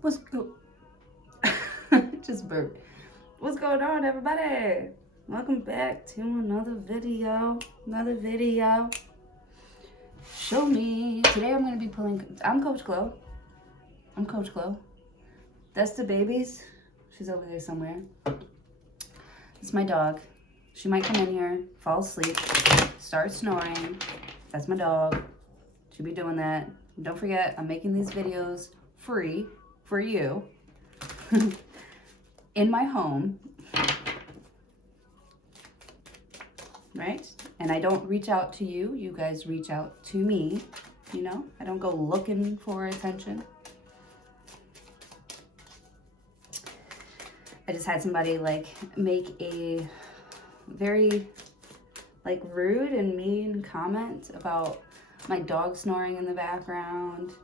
What's go? Just burped. What's going on, everybody? Welcome back to another video. Show me. Today I'm gonna be pulling. I'm Coach Glow. That's the babies. She's over there somewhere. It's my dog. She might come in here, fall asleep, start snoring. That's my dog. She'll be doing that. Don't forget, I'm making these videos free for you in my home, right? And I don't reach out to you. You guys reach out to me, you know? I don't go looking for attention. I just had somebody like make a very like rude and mean comment about my dog snoring in the background.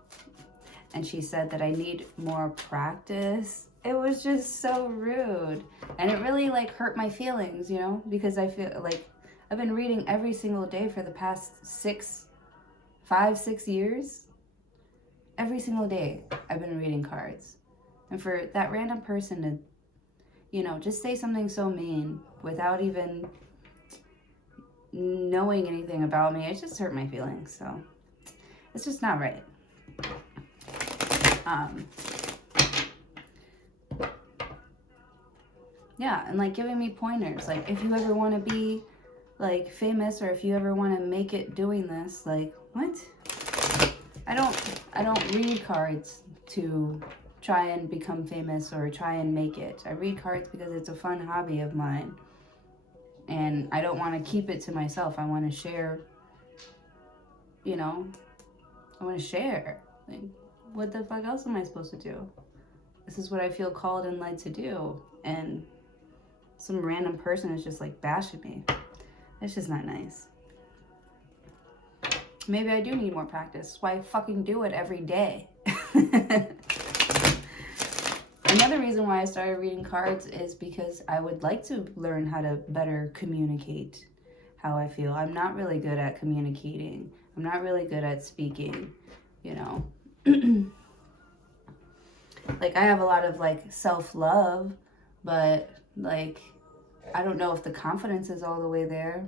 And she said that I need more practice. It was just so rude. And it really like hurt my feelings, you know, because I feel like I've been reading every single day for the past 5-6 years. Every single day I've been reading cards. And for that random person to, you know, just say something so mean without even knowing anything about me, it just hurt my feelings. So it's just not right. Yeah, and like giving me pointers, like if you ever want to be like famous, or if you ever want to make it doing this, like what? I don't read cards to try and become famous or try and make it. I read cards because it's a fun hobby of mine, and I don't want to keep it to myself. I want to share, you know, I want to share. Like, what the fuck else am I supposed to do? This is what I feel called and led to do, and some random person is just like bashing me. It's just not nice. Maybe I do need more practice. That's why I fucking do it every day. Another reason why I started reading cards is because I would like to learn how to better communicate how I feel. I'm not really good at communicating. I'm not really good at speaking, you know. Like I have a lot of like self-love, but like I don't know if the confidence is all the way there.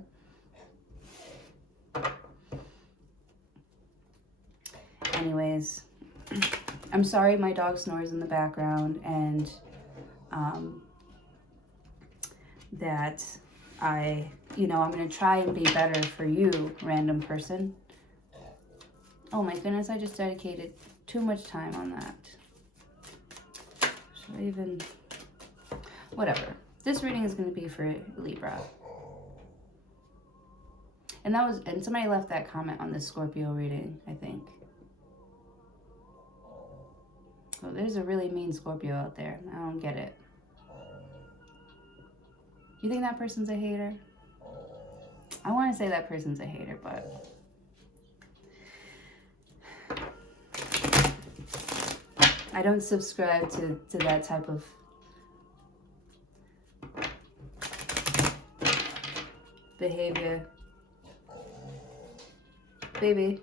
Anyways, I'm sorry my dog snores in the background, and that I'm going to try and be better for you, random person. Oh my goodness, I just dedicated too much time on that. Should I even... Whatever. This reading is going to be for Libra. And somebody left that comment on the Scorpio reading, I think. Oh, there's a really mean Scorpio out there. I don't get it. You think that person's a hater? I want to say that person's a hater, but... I don't subscribe to that type of behavior. Baby.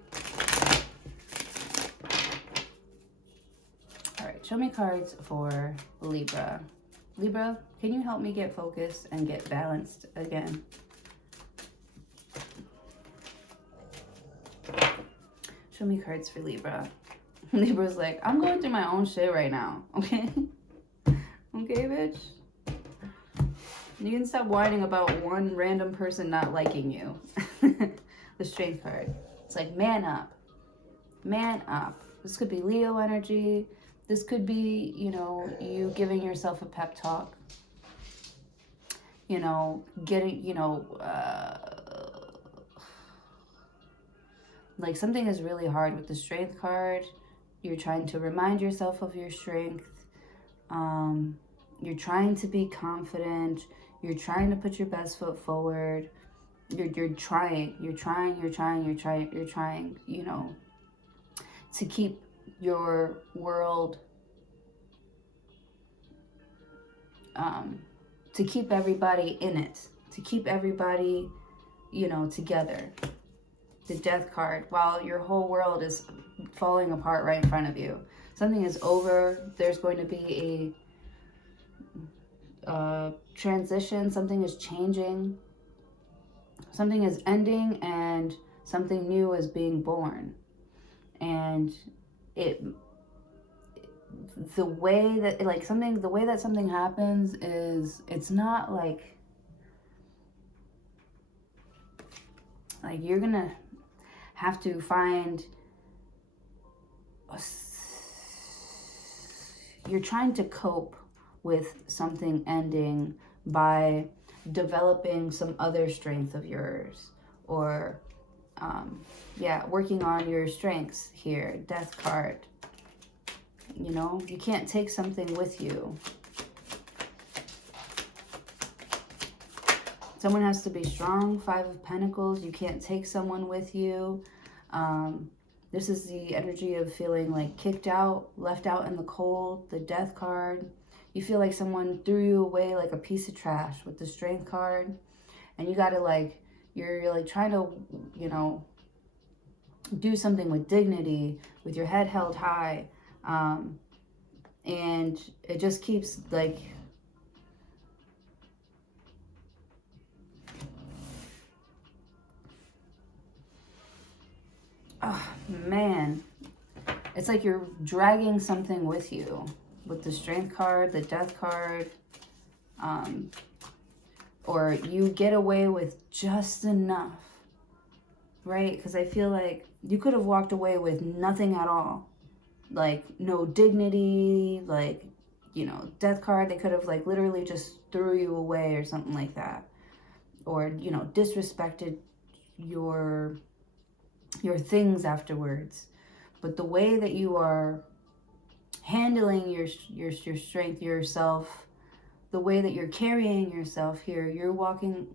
All right, show me cards for Libra. Libra, can you help me get focused and get balanced again? Show me cards for Libra. Libra's like, I'm going through my own shit right now, okay? Okay, bitch? You can stop whining about one random person not liking you. The Strength card. It's like, man up. Man up. This could be Leo energy. This could be, you know, you giving yourself a pep talk. You know, getting, you know, like something is really hard with the Strength card. You're trying to remind yourself of your strength. You're trying to be confident. You're trying to put your best foot forward. You're trying, you know, to keep your world, to keep everybody in it, to keep everybody, you know, together. The Death card, while your whole world is falling apart right in front of you. Something is over. There's going to be a transition. Something is changing. Something is ending and something new is being born. And the way that something happens is, it's not like you're gonna have to find you're trying to cope with something ending by developing some other strength of yours, or working on your strengths here. Death card. You know, you can't take something with you. Someone has to be strong. 5 of Pentacles. You can't take someone with you. This is the energy of feeling like kicked out, left out in the cold. The Death card. You feel like someone threw you away like a piece of trash with the Strength card. And you got to you're like trying to, you know, do something with dignity, with your head held high. And it just keeps like, oh man, it's like you're dragging something with you with the Strength card, the Death card, or you get away with just enough, right? Because I feel like you could have walked away with nothing at all, like no dignity, like, you know, Death card, they could have like literally just threw you away or something like that, or, you know, disrespected your things afterwards. But the way that you are handling your strength, yourself, the way that you're carrying yourself here, you're walking,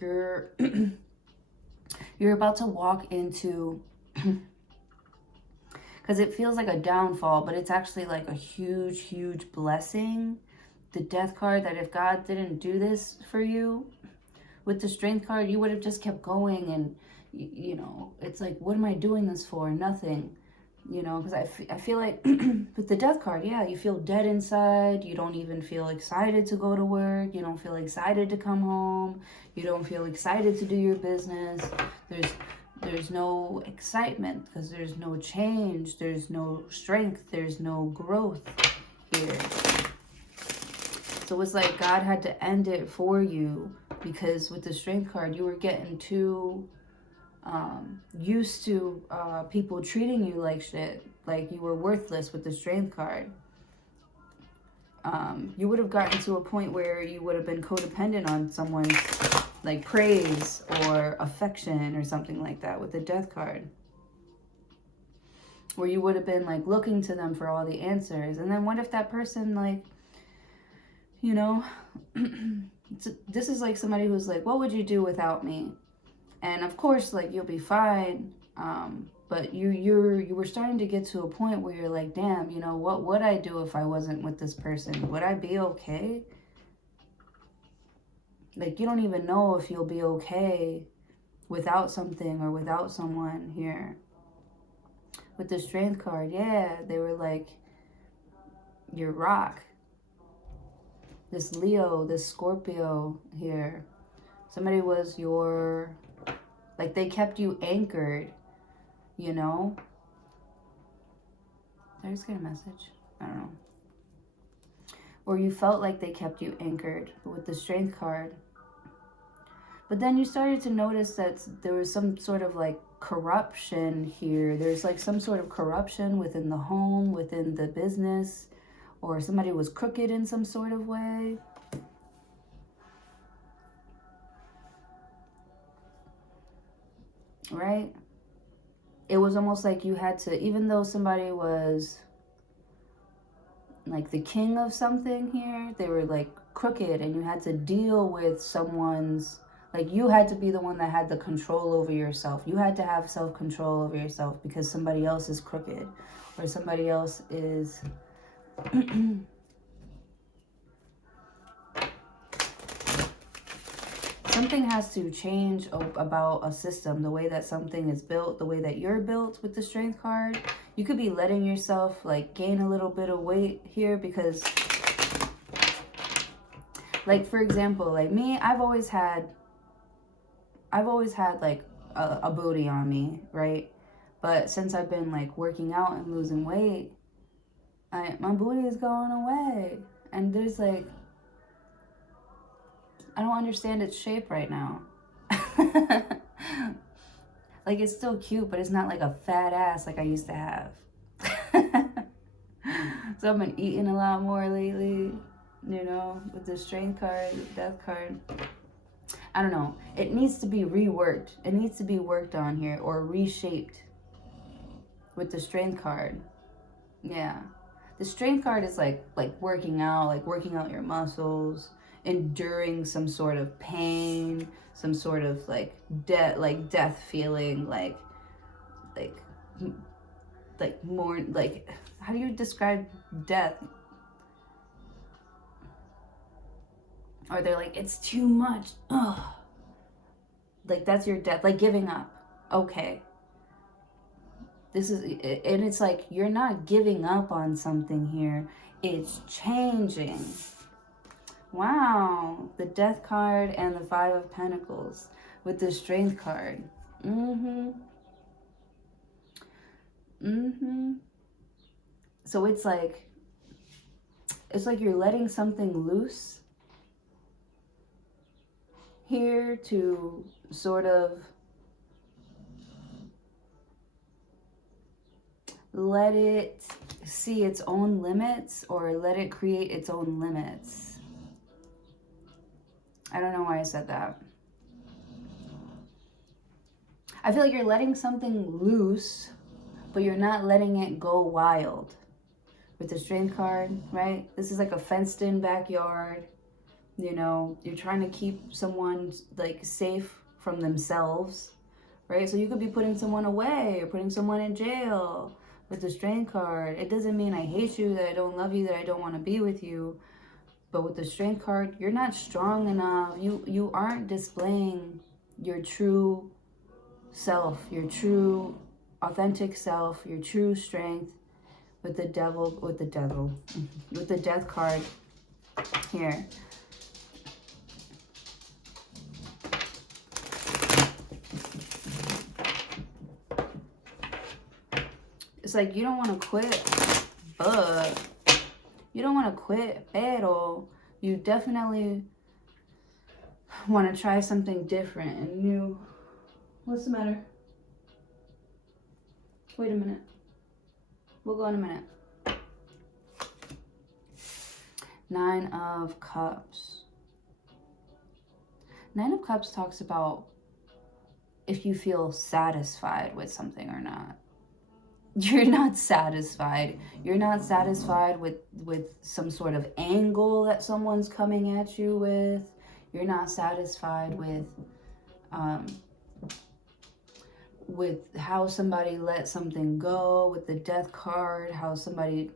you're about to walk into, because it feels like a downfall, but it's actually like a huge blessing. The Death card, that if God didn't do this for you with the Strength card, you would have just kept going. And you know, it's like, what am I doing this for? Nothing. You know, because I feel like with the Death card, yeah, you feel dead inside. You don't even feel excited to go to work. You don't feel excited to come home. You don't feel excited to do your business. There's no excitement because there's no change. There's no strength. There's no growth here. So it's like God had to end it for you, because with the Strength card, you were getting too used to people treating you like shit, like you were worthless with the Strength card. You would have gotten to a point where you would have been codependent on someone's like praise or affection or something like that with the Death card, where you would have been like looking to them for all the answers. And then what if that person, like, you know, this is like somebody who's like, what would you do without me? And of course, like, you'll be fine. But you were starting to get to a point where you're like, damn, you know, what would I do if I wasn't with this person? Would I be okay? Like, you don't even know if you'll be okay without something or without someone here. With the Strength card, yeah, they were like, your rock. This Leo, this Scorpio here. Somebody was your, like, they kept you anchored, you know? Did I just get a message? I don't know. Or you felt like they kept you anchored with the Strength card. But then you started to notice that there was some sort of like corruption here. There's like some sort of corruption within the home, within the business, or somebody was crooked in some sort of way. Right? It was almost like you had to, even though somebody was like the king of something here, they were like crooked, and you had to deal with someone's, like, you had to be the one that had the control over yourself. You had to have self-control over yourself because somebody else is crooked, or somebody else is something has to change about a system, the way that something is built, the way that you're built with the Strength card. You could be letting yourself like gain a little bit of weight here because, like, for example, like me, I've always had like a booty on me, right? But since I've been like working out and losing weight, my booty is going away. And there's like, I don't understand its shape right now. Like, it's still cute, but it's not like a fat ass like I used to have. So I've been eating a lot more lately, you know, with the strength card, death card. I don't know. It needs to be reworked. It needs to be worked on here or reshaped with the strength card. Yeah. The strength card is like working out your muscles, enduring some sort of pain, some sort of like death feeling, like more like, how do you describe death? Or they're like, it's too much. Ugh. Like, that's your death, like giving up. Okay. This is, and it's like, you're not giving up on something here. It's changing. Wow. The death card and the 5 of Pentacles with the strength card. So it's like you're letting something loose here to sort of let it see its own limits or let it create its own limits. I don't know why I said that. I feel like you're letting something loose, but you're not letting it go wild. With the strength card, right? This is like a fenced in backyard. You know, you're trying to keep someone like safe from themselves, right? So you could be putting someone away or putting someone in jail with the strength card. It doesn't mean I hate you, that I don't love you, that I don't want to be with you. But with the strength card, you're not strong enough. You aren't displaying your true self, your true authentic self, your true strength. With the death card here. It's like you don't want to quit, but you don't want to quit, pero you definitely want to try something different and new. What's the matter? Wait a minute. We'll go in a minute. 9 of Cups. 9 of Cups talks about if you feel satisfied with something or not. You're not satisfied. You're not satisfied with some sort of angle that someone's coming at you with. You're not satisfied with how somebody let something go, with the death card, how somebody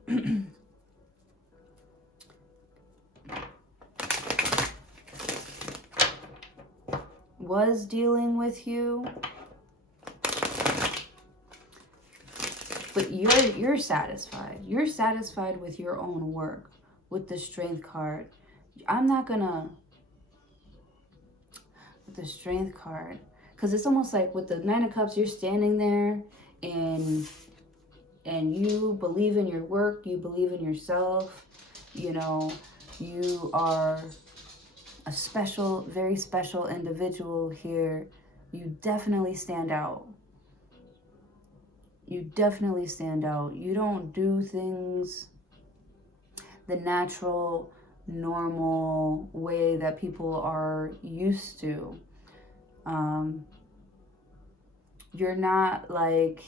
was dealing with you. But you're satisfied. You're satisfied with your own work, with the strength card. I'm not gonna, with the strength card, because it's almost like with the 9 of Cups, you're standing there and you believe in your work, you believe in yourself, you know, you are a special, very special individual here. You definitely stand out. You definitely stand out. You don't do things the natural, normal way that people are used to. You're not like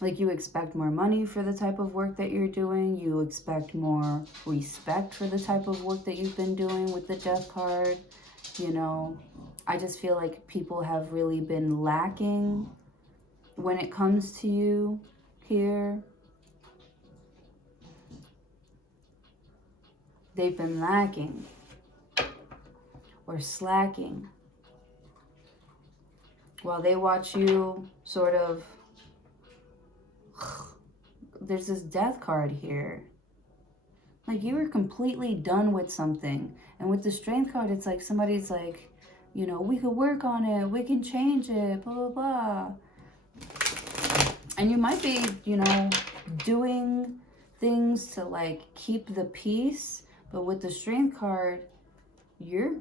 you expect more money for the type of work that you're doing. You expect more respect for the type of work that you've been doing with the death card. You know, I just feel like people have really been lacking when it comes to you here. they've been lacking or slacking while they watch you sort of, there's this death card here. Like you were completely done with something. And with the strength card, it's like somebody's like, you know, we could work on it, we can change it, blah, blah, blah. And you might be, you know, doing things to like keep the peace. But with the strength card, you're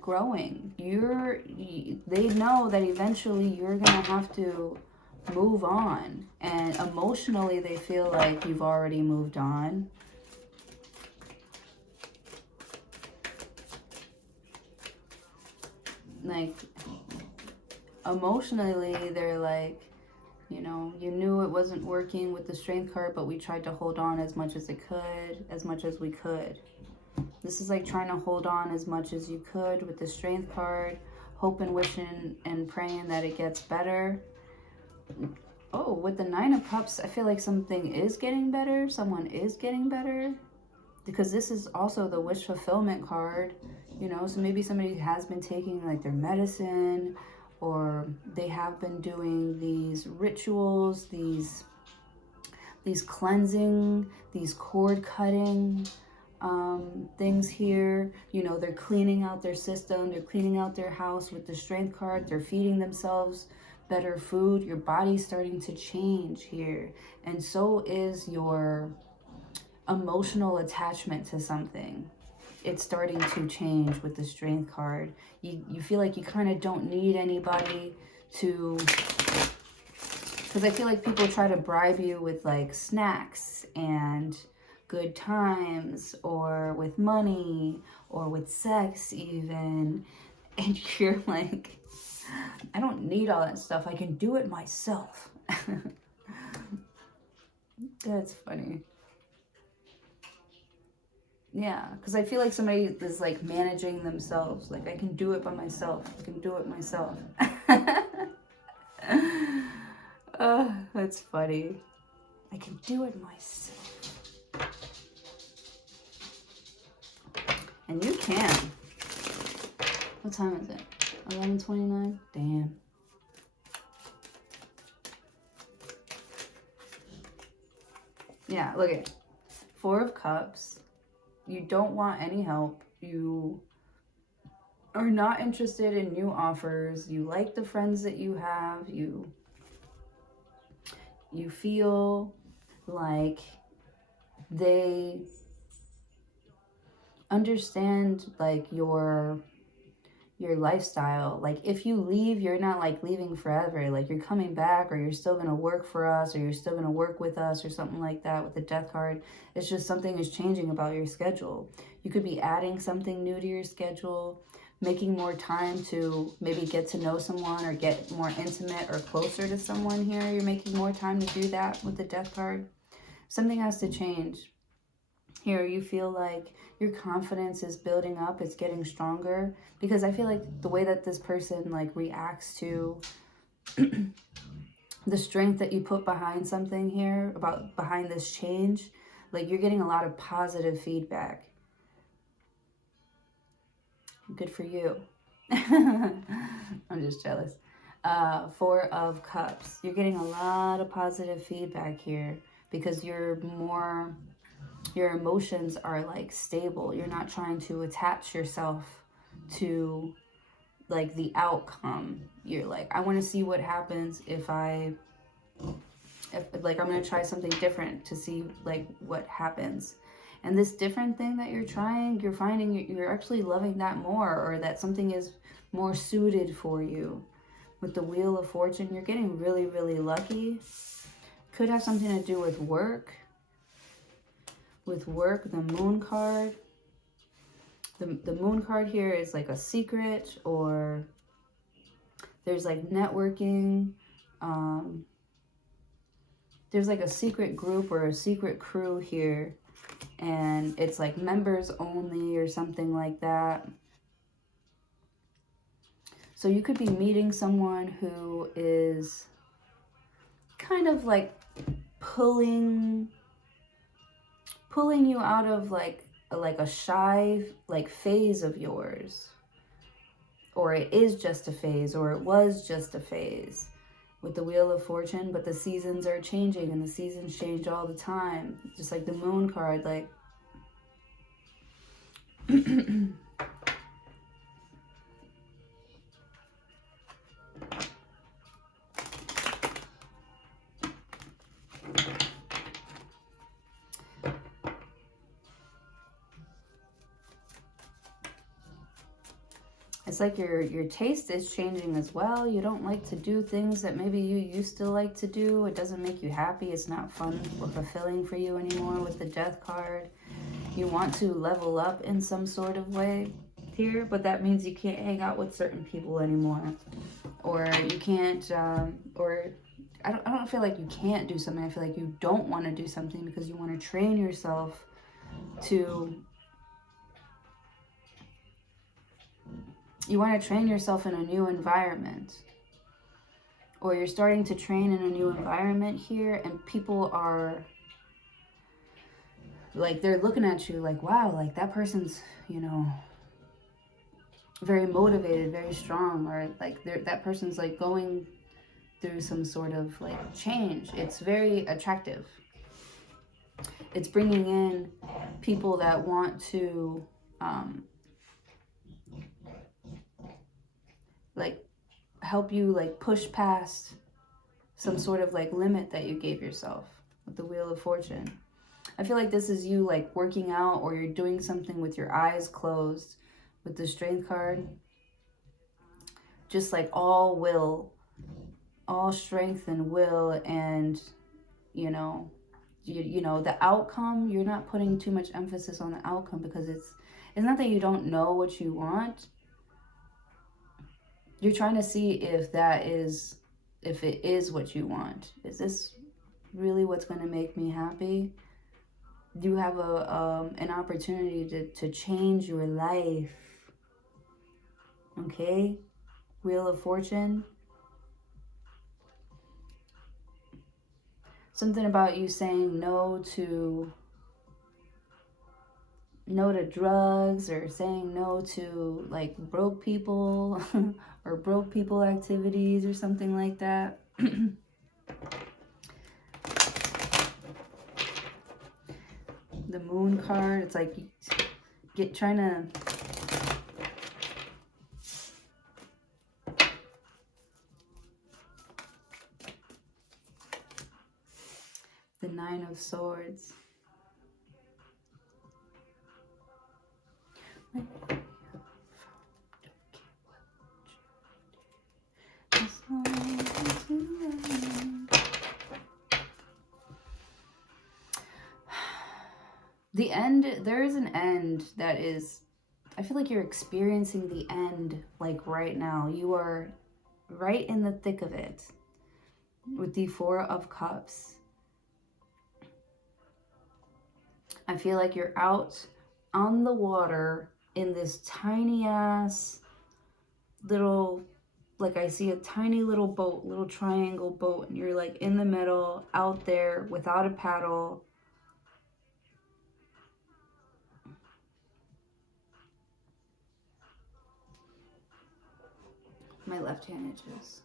growing. They know that eventually you're gonna have to move on, and emotionally they feel like you've already moved on. Like emotionally they're like, you know, you knew it wasn't working with the strength card, but we tried to hold on as much as we could. This is like trying to hold on as much as you could with the strength card, hoping, wishing, and praying that it gets better. Oh, with the 9 of Cups, I feel like something is getting better. Someone is getting better. Because this is also the wish fulfillment card, you know, so maybe somebody has been taking like their medicine, or they have been doing these rituals, these cleansing, these cord cutting things here. You know, they're cleaning out their system, they're cleaning out their house with the strength card, they're feeding themselves better food. Your body's starting to change here, and so is your emotional attachment to something. It's starting to change with the strength card. You feel like you kind of don't need anybody to, because I feel like people try to bribe you with like snacks and good times, or with money, or with sex even, and you're like, I don't need all that stuff, I can do it myself. That's funny. Yeah, because I feel like somebody is like managing themselves. Like, I can do it by myself. I can do it myself. Oh, that's funny. I can do it myself. And you can. What time is it? 11:29? Damn. Yeah, look at it. 4 of Cups. You don't want any help. You are not interested in new offers. You like the friends that you have. You feel like they understand like your lifestyle. Like if you leave, you're not like leaving forever. Like you're coming back, or you're still going to work for us, or you're still going to work with us, or something like that with the death card. It's just something is changing about your schedule. You could be adding something new to your schedule, making more time to maybe get to know someone, or get more intimate or closer to someone here. You're making more time to do that with the death card. Something has to change. Here, you feel like your confidence is building up, it's getting stronger, because I feel like the way that this person like reacts to the strength that you put behind something here, behind this change, like you're getting a lot of positive feedback. Good for you. I'm just jealous. 4 of Cups. You're getting a lot of positive feedback here, because your emotions are like stable. You're not trying to attach yourself to like the outcome. You're like, I want to see what happens if like I'm going to try something different to see like what happens. And this different thing that you're trying, you're finding you're actually loving that more, or that something is more suited for you. With the Wheel of Fortune, you're getting really, really lucky. Could have something to do with work. With work, the Moon card. The Moon card here is like a secret, or there's like networking. There's like a secret group or a secret crew here, and it's like members only or something like that. So you could be meeting someone who is kind of like pulling pulling you out of like a shy like phase of yours, or it is just a phase, or it was just a phase with the Wheel of Fortune. But the seasons are changing, and the seasons change all the time, just like the Moon card. Like it's like your taste is changing as well. You don't like to do things that maybe you used to like to do. It doesn't make you happy. It's not fun or fulfilling for you anymore with the Death card. You want to level up in some sort of way here, but that means you can't hang out with certain people anymore. Or you can't, or I don't feel like you can't do something. I feel like you don't want to do something because you want to train yourself to... You want to train yourself in a new environment. Or you're starting to train in a new environment here, and people are... like, they're looking at you like, wow, like that person's, you know, very motivated, very strong, or like that person's like going through some sort of like change. It's very attractive. It's bringing in people that want to like help you like push past some sort of like limit that you gave yourself with the Wheel of Fortune. I feel like this is you like working out, or you're doing something with your eyes closed with the Strength card. Just like all will, all strength and will, and you know, you know the outcome. You're not putting too much emphasis on the outcome, because it's not that you don't know what you want. You're trying to see if it is what you want. Is this really what's going to make me happy? You have an opportunity to change your life. Okay? Wheel of Fortune. Something about you saying no to drugs, or saying no to like broke people or broke people activities or something like that. The Moon card, it's like trying to the Nine of Swords. The end, there is an end that is, I feel like you're experiencing the end like right now. You are right in the thick of it with the Four of Cups. I feel like you're out on the water in this tiny ass little, like I see a tiny little boat, little triangle boat, and you're like in the middle, out there without a paddle. My left hand itches.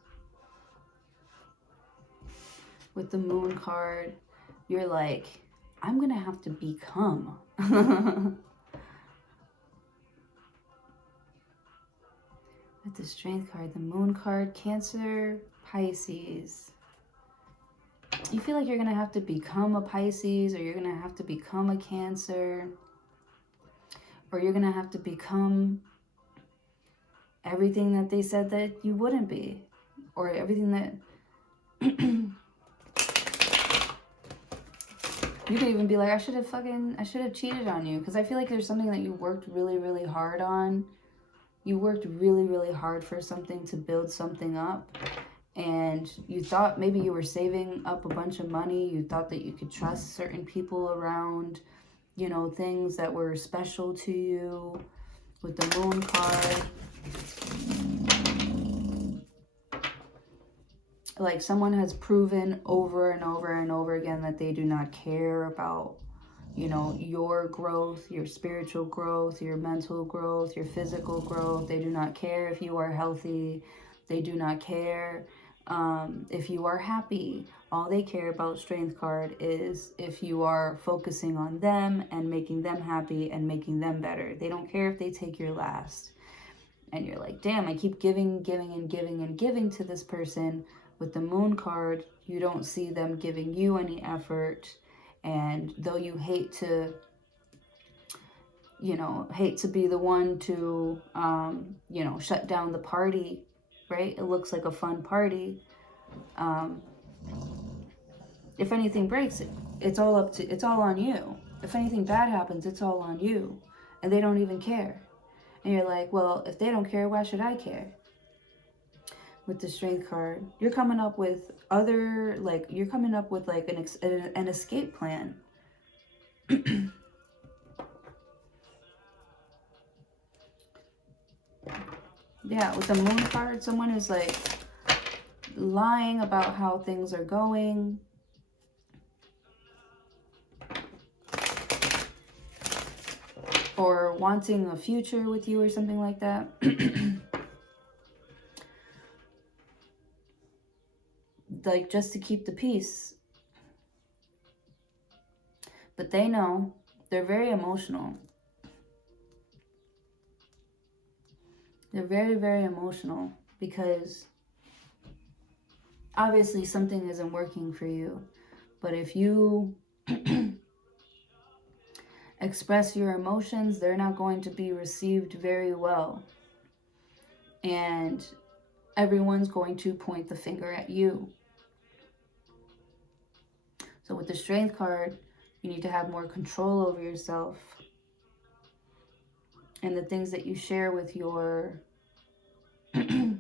With the Moon card, you're like, I'm gonna have to become. With the Strength card, the Moon card, Cancer, Pisces. You feel like you're gonna have to become a Pisces, or you're gonna have to become a Cancer, or you're gonna have to become everything that they said that you wouldn't be, or everything that you could even be like, I should have cheated on you. Because I feel like there's something that you worked really, really hard on. You worked really, really hard for something, to build something up. And you thought maybe you were saving up a bunch of money. You thought that you could trust certain people around, you know, things that were special to you. With the Moon card. Like someone has proven over and over and over again that they do not care about you know, your growth, your spiritual growth, your mental growth, your physical growth. They do not care if you are healthy. They do not care if you are happy. All they care about, Strength card, is if you are focusing on them and making them happy and making them better. They don't care if they take your last. And you're like, damn, I keep giving, giving, and giving, and giving to this person. With the Moon card, you don't see them giving you any effort. And though you hate to, you know, hate to be the one to, you know, shut down the party, right? It looks like a fun party. If anything breaks, it's all on you. If anything bad happens, it's all on you. And they don't even care. And you're like, well, if they don't care, why should I care? With the Strength card, you're coming up with other, like, you're coming up with like an escape plan. Yeah, with the Moon card, someone is like lying about how things are going. Or wanting a future with you or something like that. Like, just to keep the peace. But they know, they're very emotional. They're very, very emotional because obviously something isn't working for you. But if you express your emotions, they're not going to be received very well. And everyone's going to point the finger at you. So with the Strength card, you need to have more control over yourself and the things that you share with your the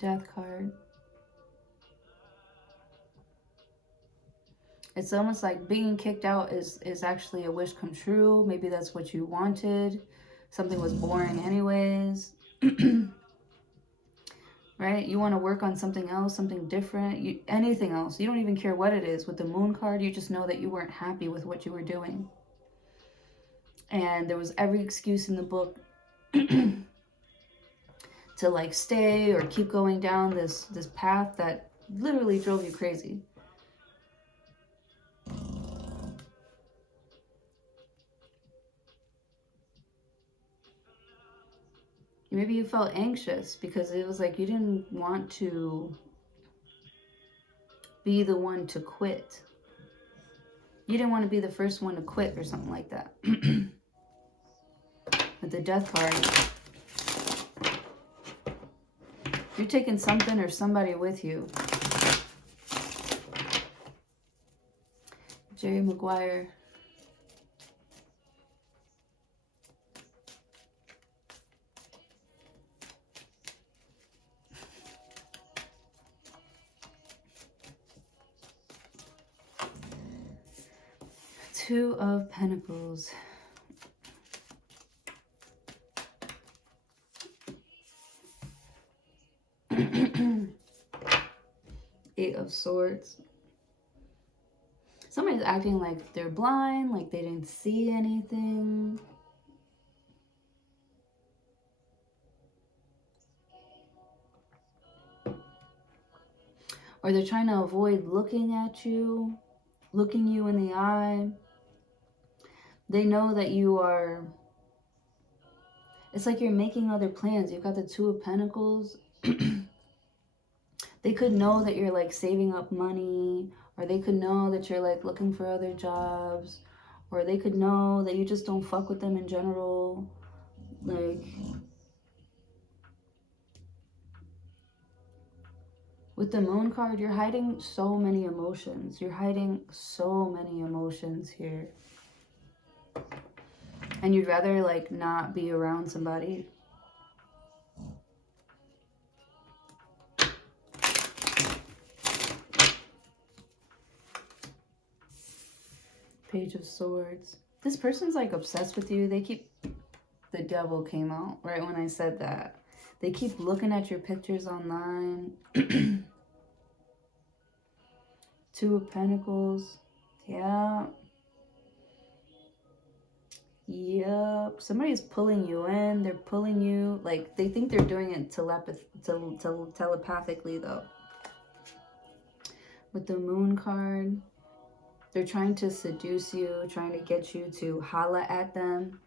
Death card. It's almost like being kicked out is actually a wish come true. Maybe that's what you wanted. Something was boring anyways. Right? You want to work on something else, something different, anything else. You don't even care what it is. With the Moon card, you just know that you weren't happy with what you were doing. And there was every excuse in the book to like stay or keep going down this path that literally drove you crazy. Maybe you felt anxious because it was like you didn't want to be the one to quit. You didn't want to be the first one to quit or something like that. With the Death card, you're taking something or somebody with you. Jerry Maguire. Two of Pentacles. Eight of Swords. Somebody's acting like they're blind, like they didn't see anything. Or they're trying to avoid looking at you, looking you in the eye. They know that you are, it's like you're making other plans. You've got the Two of Pentacles. They could know that you're like saving up money, or they could know that you're like looking for other jobs, or they could know that you just don't fuck with them in general. Like, with the Moon card, you're hiding so many emotions. You're hiding so many emotions here. And you'd rather like not be around somebody. Page of Swords. This person's like obsessed with you. They keep, the devil came out right when I said that. They keep looking at your pictures online. Two of Pentacles. Yeah. Yep. Somebody's pulling you in. They're pulling you. Like, they think they're doing it telepathically, though. With the Moon card. They're trying to seduce you, trying to get you to holla at them.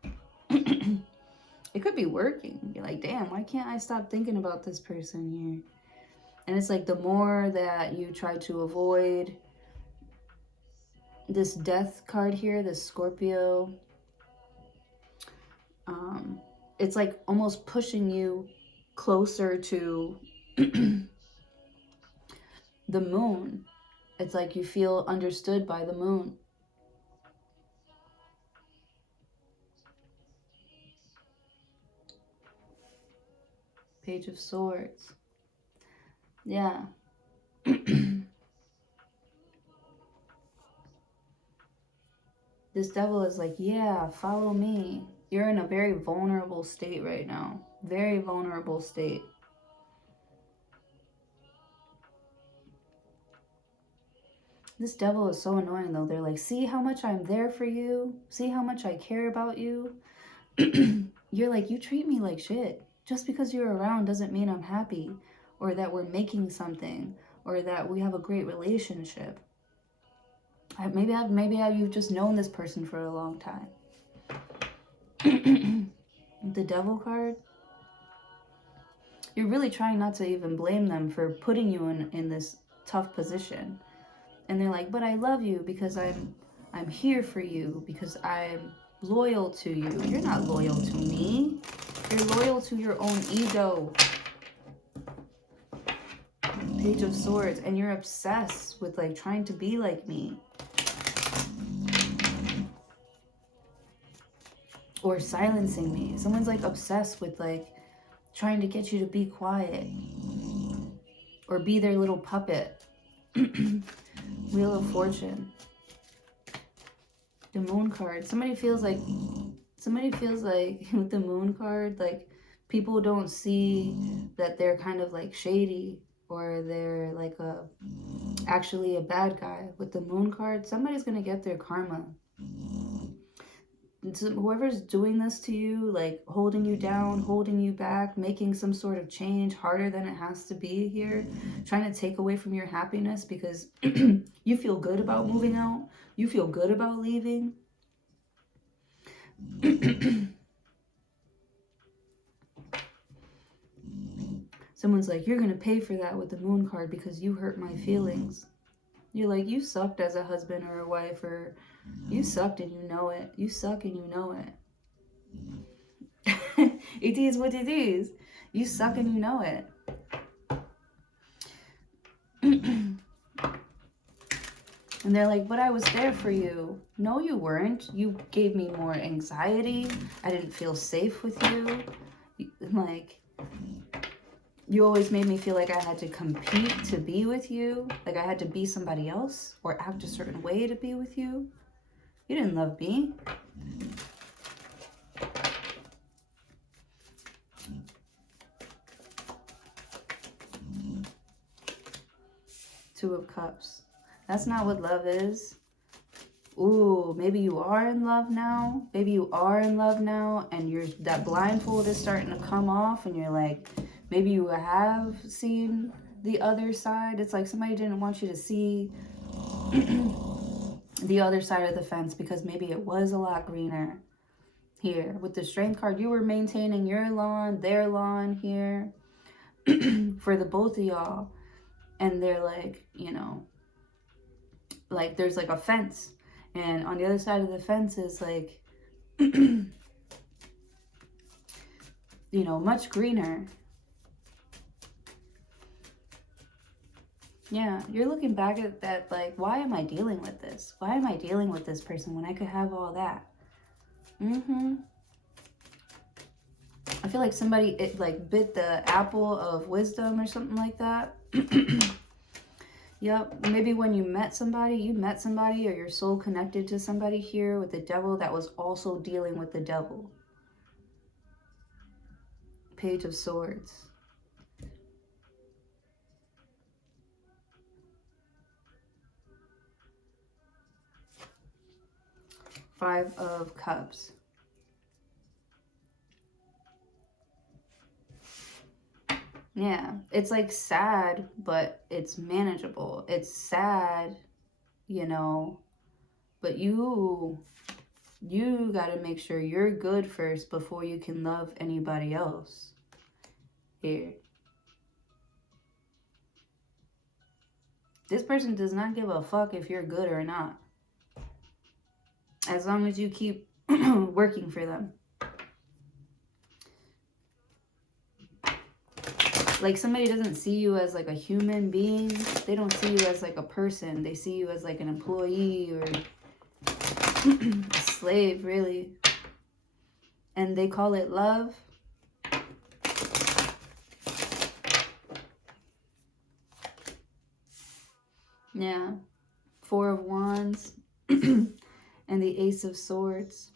It could be working. You're like, damn, why can't I stop thinking about this person here? And it's like the more that you try to avoid this death card here, this Scorpio, it's like almost pushing you closer to the moon. It's like you feel understood by the moon. Page of Swords. Yeah. This devil is like, yeah, follow me. You're in a very vulnerable state right now. Very vulnerable state. This devil is so annoying, though. They're like, see how much I'm there for you? See how much I care about you? You're like, you treat me like shit. Just because you're around doesn't mean I'm happy, or that we're making something, or that we have a great relationship. Maybe you've just known this person for a long time. The devil card. You're really trying not to even blame them for putting you in this tough position. And they're like, but I love you because I'm here for you, because I'm loyal to you. You're not loyal to me. You're loyal to your own ego. Page of Swords. And you're obsessed with like trying to be like me. Or silencing me. Someone's like obsessed with like trying to get you to be quiet. Or be their little puppet. Wheel of Fortune. The Moon card. Somebody feels like with the Moon card, like people don't see that they're kind of like shady, or they're like actually a bad guy. With the Moon card, somebody's gonna get their karma. So whoever's doing this to you, like holding you down, holding you back, making some sort of change harder than it has to be here, trying to take away from your happiness because you feel good about moving out, you feel good about leaving. Someone's like, you're gonna pay for that with the Moon card because you hurt my feelings. You're like, you sucked as a husband or a wife, or you sucked and you know it. You suck and you know it. It is what it is. You suck and you know it. And they're like, but I was there for you. No, you weren't. You gave me more anxiety. I didn't feel safe with you. Like, you always made me feel like I had to compete to be with you. Like I had to be somebody else or act a certain way to be with you. You didn't love me. Two of Cups. That's not what love is. Ooh, maybe you are in love now. Maybe you are in love now and that blindfold is starting to come off and you're like, maybe you have seen the other side. It's like somebody didn't want you to see the other side of the fence because maybe it was a lot greener. Here, with the Strength card, you were maintaining your lawn, their lawn here for the both of y'all. And they're like, you know, like there's like a fence. And on the other side of the fence is like, you know, much greener. Yeah, you're looking back at that like, why am I dealing with this? Why am I dealing with this person when I could have all that? I feel like somebody bit the apple of wisdom or something like that. Yep, maybe when you met somebody or your soul connected to somebody here with the devil that was also dealing with the devil. Page of Swords. 5 of Cups. Yeah, it's like sad, but it's manageable. It's sad, you know, but you got to make sure you're good first before you can love anybody else. Here. This person does not give a fuck if you're good or not. As long as you keep working for them. Like somebody doesn't see you as like a human being. They don't see you as like a person. They see you as like an employee or a slave, really. And they call it love. Yeah. 4 of Wands. And the Ace of Swords.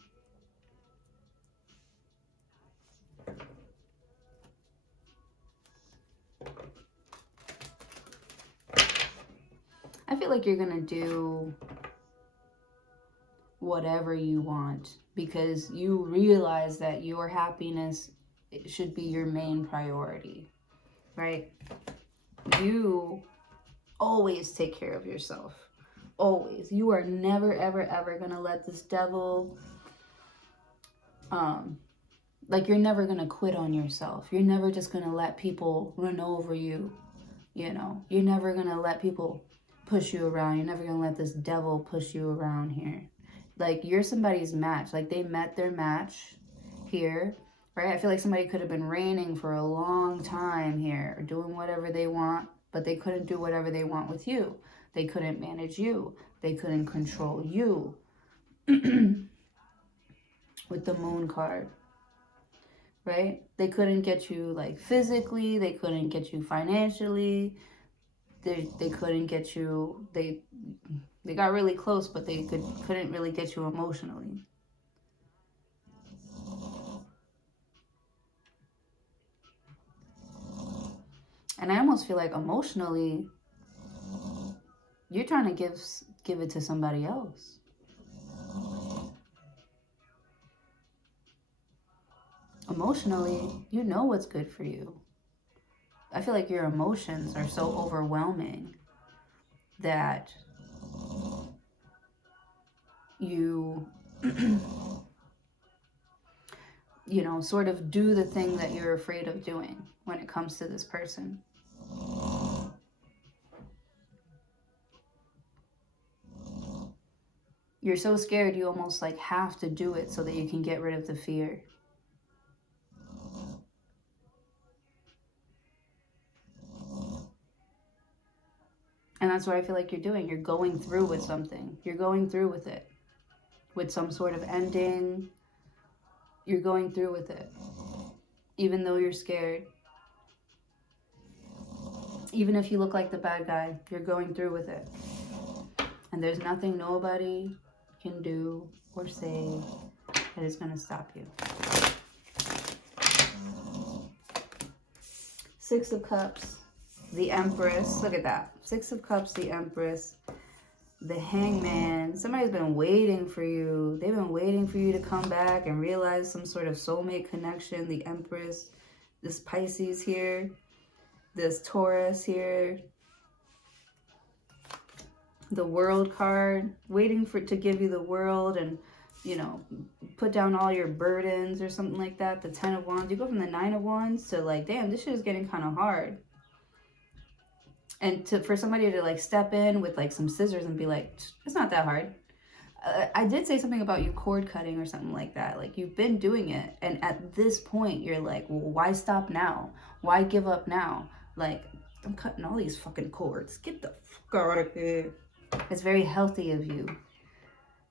I feel like you're going to do whatever you want because you realize that your happiness should be your main priority, right? You always take care of yourself. Always. You are never, ever, ever going to let this devil, like you're never going to quit on yourself. You're never just going to let people run over you, you know. You're never going to let people push you around. You're never going to let this devil push you around here. Like, you're somebody's match. Like, they met their match here, right? I feel like somebody could have been reigning for a long time here, or doing whatever they want, but they couldn't do whatever they want with you. They couldn't manage you. They couldn't control you. With the Moon card, right? They couldn't get you, like, physically. They couldn't get you financially. They couldn't get you... They got really close, but they couldn't really get you emotionally. And I almost feel like emotionally, you're trying to give it to somebody else. Emotionally, you know what's good for you. I feel like your emotions are so overwhelming that you, you know, sort of do the thing that you're afraid of doing when it comes to this person. You're so scared you almost like have to do it so that you can get rid of the fear. And that's what I feel like you're doing. You're going through with something. You're going through with it. With some sort of ending. You're going through with it. Even though you're scared. Even if you look like the bad guy, you're going through with it. And there's nothing nobody can do or say that is going to stop you. 6 of Cups. The Empress. Look at that. 6 of Cups, the Empress. The Hangman. Somebody's been waiting for you. They've been waiting for you to come back and realize some sort of soulmate connection. The Empress. This Pisces here. This Taurus here. The World card. Waiting to give you the world and, you know, put down all your burdens or something like that. The 10 of Wands. You go from the 9 of Wands to like, damn, this shit is getting kind of hard. And for somebody to like step in with like some scissors and be like, it's not that hard. I did say something about you cord cutting or something like that. Like, you've been doing it. And at this point, you're like, well, why stop now? Why give up now? Like, I'm cutting all these fucking cords. Get the fuck out of here. It's very healthy of you.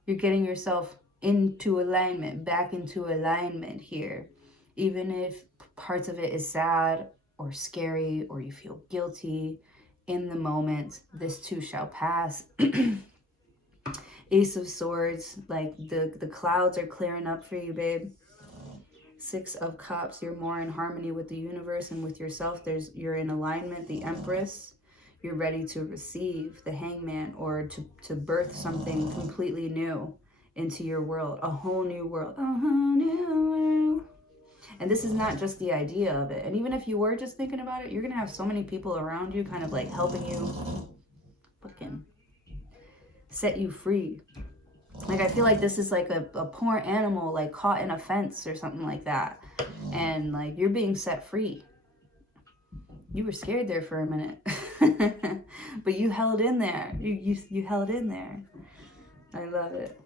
You're getting yourself into alignment, back into alignment here. Even if parts of it is sad or scary or you feel guilty, in the moment, this too shall pass. Ace of Swords, like the clouds are clearing up for you, babe. 6 of Cups, you're more in harmony with the universe and with yourself. You're in alignment. The Empress, you're ready to receive. The Hangman, or to birth something completely new into your world, a whole new world, a whole new world. And this is not just the idea of it. And even if you were just thinking about it, you're going to have so many people around you kind of like helping you fucking set you free. Like, I feel like this is like a poor animal, like caught in a fence or something like that. And like, you're being set free. You were scared there for a minute. But you held in there. You held in there. I love it.